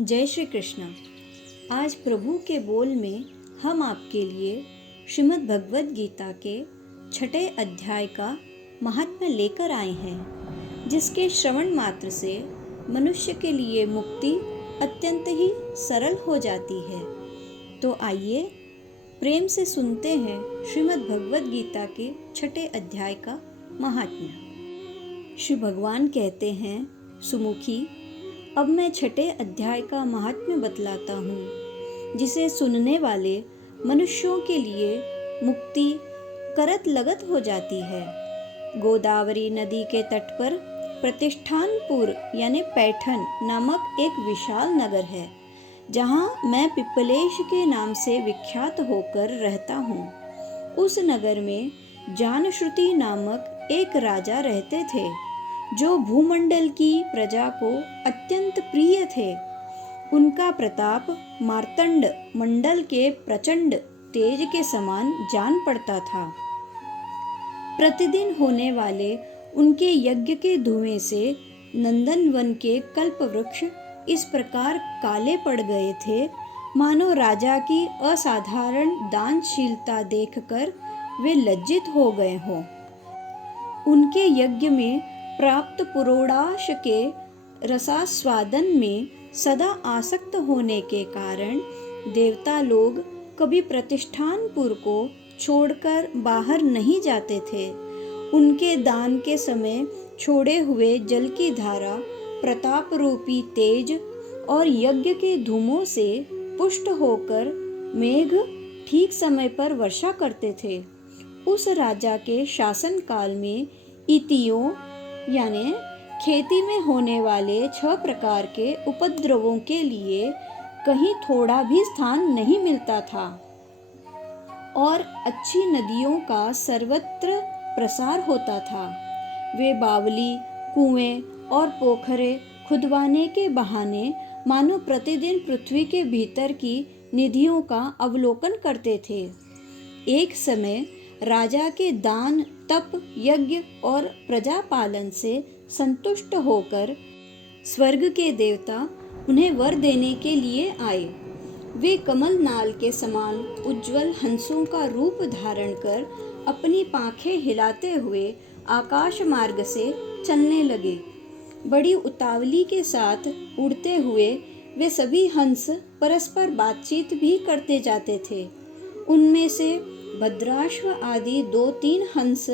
जय श्री कृष्ण। आज प्रभु के बोल में हम आपके लिए श्रीमद् भगवद गीता के 6ठे अध्याय का महात्म्य लेकर आए हैं, जिसके श्रवण मात्र से मनुष्य के लिए मुक्ति अत्यंत ही सरल हो जाती है। तो आइए प्रेम से सुनते हैं श्रीमद् भगवद गीता के 6ठे अध्याय का महात्म्य। श्री भगवान कहते हैं, सुमुखी, अब मैं 6ठे अध्याय का महात्म्य बतलाता हूँ, जिसे सुनने वाले मनुष्यों के लिए मुक्ति करत लगत हो जाती है। गोदावरी नदी के तट पर प्रतिष्ठानपुर यानी पैठन नामक एक विशाल नगर है, जहाँ मैं पिप्पलेश के नाम से विख्यात होकर रहता हूँ। उस नगर में जानश्रुति नामक एक राजा रहते थे, जो भूमंडल की प्रजा को अत्यंत प्रिय थे। उनका प्रताप मार्तंड मंडल के प्रचंड तेज के समान जान पड़ता था। प्रतिदिन होने वाले उनके यज्ञ के धुएं से नंदनवन के कल्प वृक्ष इस प्रकार काले पड़ गए थे, मानो राजा की असाधारण दानशीलता देखकर वे लज्जित हो गए हों। उनके यज्ञ में प्राप्त पुरोडाश के रसास्वादन में सदा आसक्त होने के कारण देवता लोग कभी प्रतिष्ठानपुर को छोड़कर बाहर नहीं जाते थे। उनके दान के समय छोड़े हुए जल की धारा, प्रताप रूपी तेज और यज्ञ के धूमों से पुष्ट होकर मेघ ठीक समय पर वर्षा करते थे। उस राजा के शासन काल में इतियों यानी खेती में होने वाले 6 प्रकार के उपद्रवों के लिए कहीं थोड़ा भी स्थान नहीं मिलता था, और अच्छी नदियों का सर्वत्र प्रसार होता था। वे बावली, कुएं और पोखरे खुदवाने के बहाने मानो प्रतिदिन पृथ्वी के भीतर की निधियों का अवलोकन करते थे। एक समय राजा के दान, तप, यज्ञ और प्रजापालन से संतुष्ट होकर स्वर्ग के देवता उन्हें वर देने के लिए आए। वे कमल नाल के समान उज्जवल हंसों का रूप धारण कर अपनी पांखें हिलाते हुए आकाश मार्ग से चलने लगे। बड़ी उतावली के साथ उड़ते हुए वे सभी हंस परस्पर बातचीत भी करते जाते थे। उनमें से भद्राश्व आदि 2-3 हंस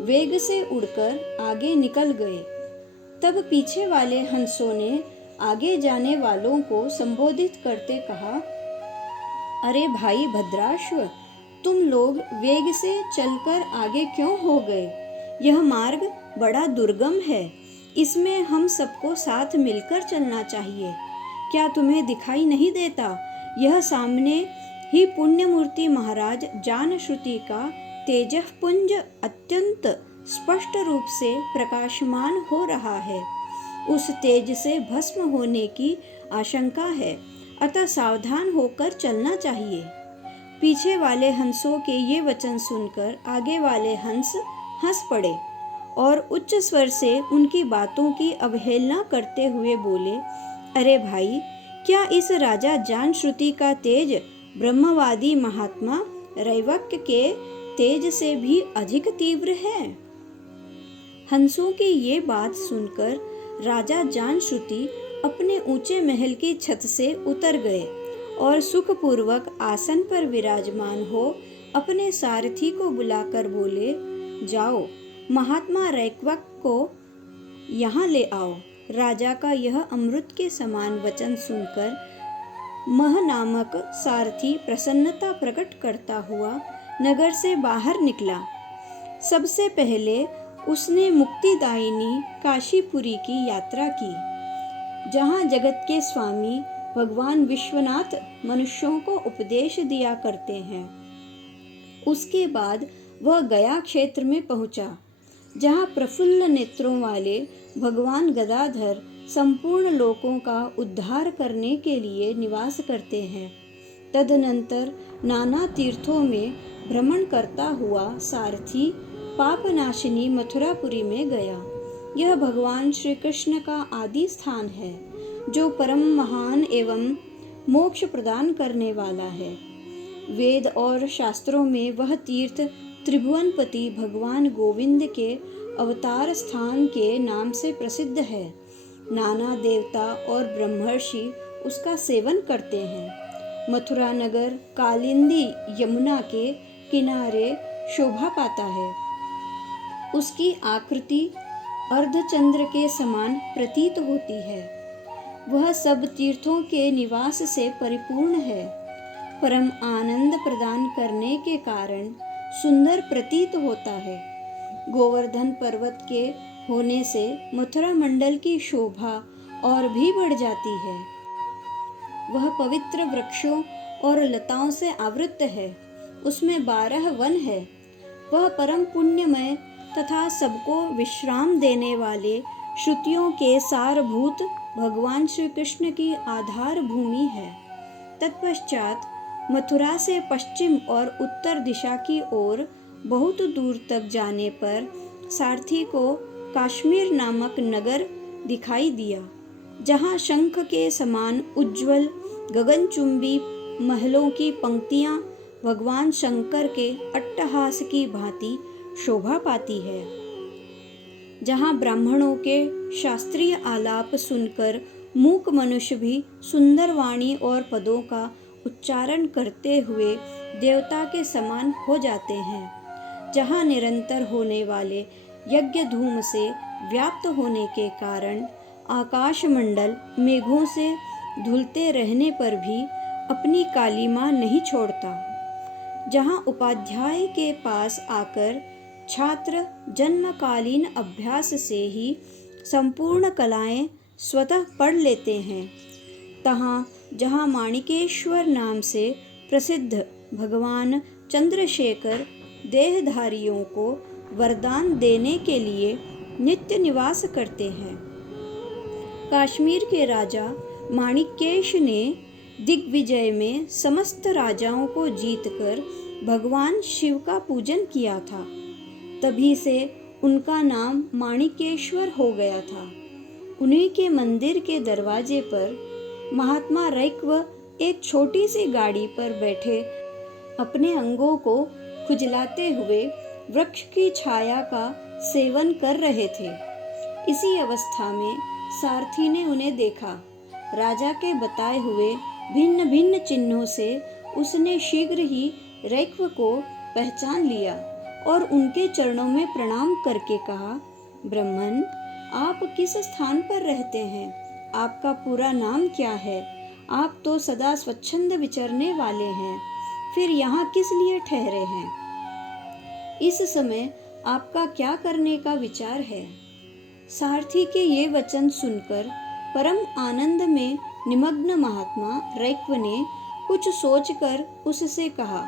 वेग से उड़कर आगे निकल गए। तब पीछे वाले हंसों ने आगे जाने वालों को संबोधित करते कहा, अरे भाई भद्राश्व, तुम लोग वेग से चलकर आगे क्यों हो गए? यह मार्ग बड़ा दुर्गम है, इसमें हम सबको साथ मिलकर चलना चाहिए। क्या तुम्हें दिखाई नहीं देता, यह सामने ही पुण्यमूर्ति महाराज जानश्रुति का तेजःपुंज अत्यंत स्पष्ट रूप से प्रकाशमान हो रहा है। उस तेज से भस्म होने की आशंका है, अतः सावधान होकर चलना चाहिए। पीछे वाले हंसों के ये वचन सुनकर आगे वाले हंस हंस पड़े और उच्च स्वर से उनकी बातों की अवहेलना करते हुए बोले, अरे भाई, क्या इस राजा जानश्रुति का तेज ब्रह्मवादी महात्मा रैवक्य के तेज से भी अधिक तीव्र है? हंसों की ये बात सुनकर राजा जानश्रुति अपने ऊंचे महल की छत से उतर गए और सुखपूर्वक आसन पर विराजमान हो अपने सारथी को बुलाकर बोले, जाओ, महात्मा रैवक को यहाँ ले आओ। राजा का यह अमृत के समान वचन सुनकर मह नामक सारथी प्रसन्नता प्रकट करता हुआ नगर से बाहर निकला। सबसे पहले उसने मुक्तिदायिनी काशीपुरी की यात्रा की, जहाँ जगत के स्वामी भगवान विश्वनाथ मनुष्यों को उपदेश दिया करते हैं। उसके बाद वह गया क्षेत्र में पहुँचा, जहाँ प्रफुल्ल नेत्रों वाले भगवान गदाधर संपूर्ण लोकों का उद्धार करने के लिए निवास करते हैं। तदनंतर नाना तीर्थों में भ्रमण करता हुआ सारथी पापनाशिनी मथुरापुरी में गया। यह भगवान श्री कृष्ण का आदि स्थान है। जो परम महान एवं मोक्ष प्रदान करने वाला है। वेद और शास्त्रों में वह तीर्थ त्रिभुवनपति भगवान गोविंद के अवतार स्थान के नाम से प्रसिद्ध है। नाना देवता और ब्रह्मर्षि उसका सेवन करते हैं। मथुरा नगर कालिंदी यमुना के किनारे शोभा पाता है। उसकी आकृति अर्धचंद्र के समान प्रतीत होती है। वह सब तीर्थों के निवास से परिपूर्ण है। परम आनंद प्रदान करने के कारण सुंदर प्रतीत होता है। गोवर्धन पर्वत के होने से मथुरा मंडल की शोभा और भी बढ़ जाती है। वह पवित्र वृक्षों और लताओं से आवृत है। उसमें 12 वन है। वह परम पुण्यमय तथा सबको विश्राम देने वाले श्रुतियों के सारभूत भगवान श्री कृष्ण की आधार भूमि है। तत्पश्चात मथुरा से पश्चिम और उत्तर दिशा की ओर बहुत दूर तक जाने पर सारथी को काश्मीर नामक नगर दिखाई दिया, जहाँ शंख के समान उज्ज्वल गगनचुंबी महलों की पंक्तियाँ भगवान शंकर के अट्टहास की भांति शोभा पाती है। जहाँ ब्राह्मणों के शास्त्रीय आलाप सुनकर मूक मनुष्य भी सुंदर वाणी और पदों का उच्चारण करते हुए देवता के समान हो जाते हैं। जहाँ निरंतर होने वाले यज्ञ धूम से व्याप्त होने के कारण आकाश मंडल मेघों से धुलते रहने पर भी अपनी कालीमा नहीं छोड़ता। जहाँ उपाध्याय के पास आकर छात्र जन्मकालीन अभ्यास से ही संपूर्ण कलाएं स्वतः पढ़ लेते हैं, तहाँ जहाँ माणिकेश्वर नाम से प्रसिद्ध भगवान चंद्रशेखर देहधारियों को वरदान देने के लिए नित्य निवास करते हैं। कश्मीर के राजा माणिकेश ने दिग्विजय में समस्त राजाओं को जीतकर भगवान शिव का पूजन किया था। तभी से उनका नाम माणिकेश्वर हो गया था। उन्हीं के मंदिर के दरवाजे पर महात्मा रैक्व एक छोटी सी गाड़ी पर बैठे अपने अंगों को खुजलाते हुए वृक्ष की छाया का सेवन कर रहे थे। इसी अवस्था में सारथी ने उन्हें देखा। राजा के बताए हुए भिन्न भिन्न चिन्हों से उसने शीघ्र ही रैक्व को पहचान लिया और उनके चरणों में प्रणाम करके कहा, ब्राह्मण, आप किस स्थान पर रहते हैं? आपका पूरा नाम क्या है? आप तो सदा स्वच्छंद विचरने वाले हैं, फिर यहाँ किस लिए ठहरे हैं? इस समय आपका क्या करने का विचार है? सारथी के ये वचन सुनकर परम आनंद में निमग्न महात्मा रैक्व ने कुछ सोचकर उससे कहा,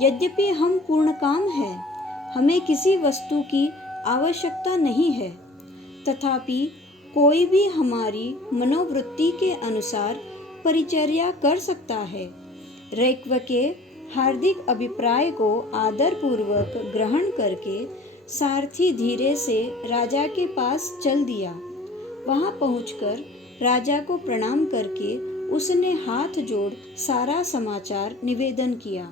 यद्यपि हम पूर्ण काम हैं, हमें किसी वस्तु की आवश्यकता नहीं है, तथापि कोई भी हमारी मनोवृत्ति के अनुसार परिचर्या कर सकता है। रैक्व के हार्दिक अभिप्राय को आदरपूर्वक ग्रहण करके सारथी धीरे से राजा के पास चल दिया। वहां पहुंचकर राजा को प्रणाम करके उसने हाथ जोड़ सारा समाचार निवेदन किया।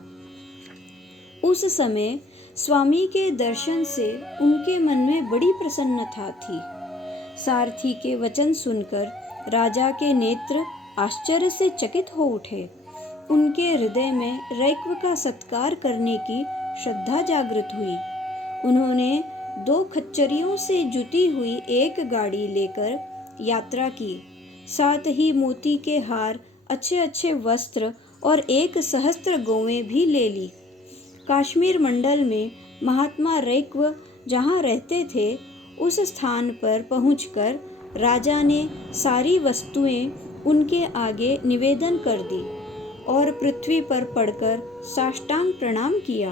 उस समय स्वामी के दर्शन से उनके मन में बड़ी प्रसन्नता थी। सारथी के वचन सुनकर राजा के नेत्र आश्चर्य से चकित हो उठे। उनके हृदय में रैक्व का सत्कार करने की श्रद्धा जागृत हुई। उन्होंने 2 खच्चरियों से जुटी हुई एक गाड़ी लेकर यात्रा की। साथ ही मोती के हार, अच्छे अच्छे वस्त्र और 1 सहस्त्र गौवें भी ले ली। कश्मीर मंडल में महात्मा रैक्व जहाँ रहते थे, उस स्थान पर पहुंचकर राजा ने सारी वस्तुएं उनके आगे निवेदन कर दी और पृथ्वी पर पड़कर साष्टांग प्रणाम किया।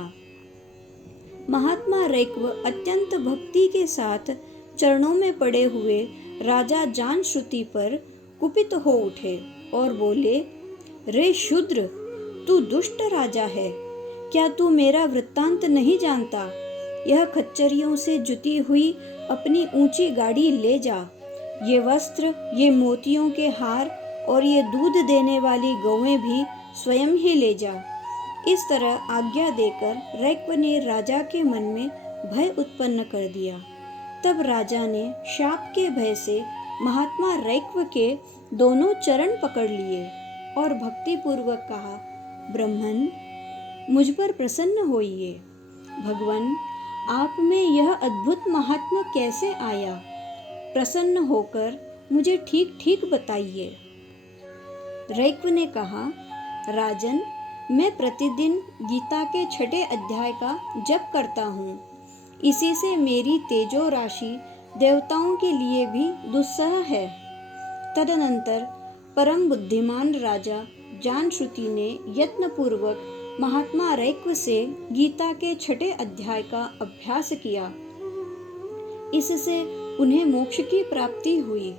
महात्मा रैक्व अत्यंत भक्ति के साथ चरणों में पड़े हुए राजा जानश्रुति पर कुपित हो उठे और बोले, रे शूद्र, तू दुष्ट राजा है। क्या तू मेरा वृत्तांत नहीं जानता? यह खच्चरियों से जुती हुई अपनी ऊंची गाड़ी ले जा। ये वस्त्र, ये मोतियों के हार और ये दूध देने वाली गौएं भी स्वयं ही ले जा। इस तरह आज्ञा देकर रैक्व ने राजा के मन में भय उत्पन्न कर दिया। तब राजा ने शाप के भय से महात्मा रैक्व के दोनों चरण पकड़ लिए और भक्ति पूर्वक कहा, ब्रह्मन, मुझ पर प्रसन्न होइए। भगवान, आप में यह अद्भुत महात्मा कैसे आया? प्रसन्न होकर मुझे ठीक ठीक बताइए। रैक्व ने कहा, राजन, मैं प्रतिदिन गीता के 6 अध्याय का जप करता हूँ। इसी से मेरी तेजो राशि देवताओं के लिए भी दुस्सह है। तदनंतर परम बुद्धिमान राजा जानश्रुति ने यत्नपूर्वक महात्मा रैक्व से गीता के 6 अध्याय का अभ्यास किया। इससे उन्हें मोक्ष की प्राप्ति हुई।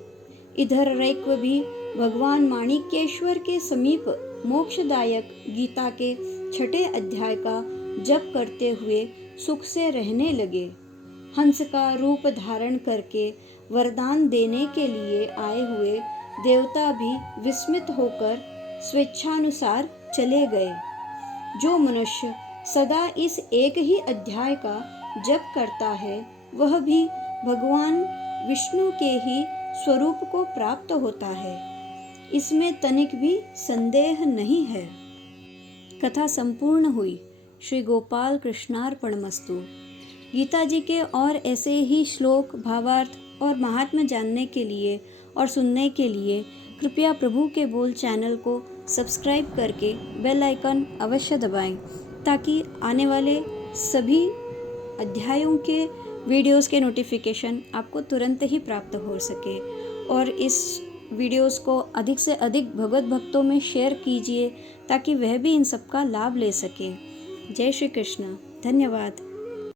इधर रैक्व भी भगवान माणिक्येश्वर के समीप मोक्षदायक गीता के 6 अध्याय का जप करते हुए सुख से रहने लगे। हंस का रूप धारण करके वरदान देने के लिए आए हुए देवता भी विस्मित होकर स्वेच्छानुसार चले गए। जो मनुष्य सदा इस एक ही अध्याय का जप करता है, वह भी भगवान विष्णु के ही स्वरूप को प्राप्त होता है। इसमें तनिक भी संदेह नहीं है। कथा संपूर्ण हुई। श्री गोपाल कृष्णार्पणमस्तु। गीता जी के और ऐसे ही श्लोक, भावार्थ और महात्म्य जानने के लिए और सुनने के लिए कृपया प्रभु के बोल चैनल को सब्सक्राइब करके बेल आइकन अवश्य दबाएं, ताकि आने वाले सभी अध्यायों के वीडियोस के नोटिफिकेशन आपको तुरंत ही प्राप्त हो सके। और इस वीडियोस को अधिक से अधिक भगवत भक्तों में शेयर कीजिए, ताकि वह भी इन सब का लाभ ले सके। जय श्री कृष्ण। धन्यवाद।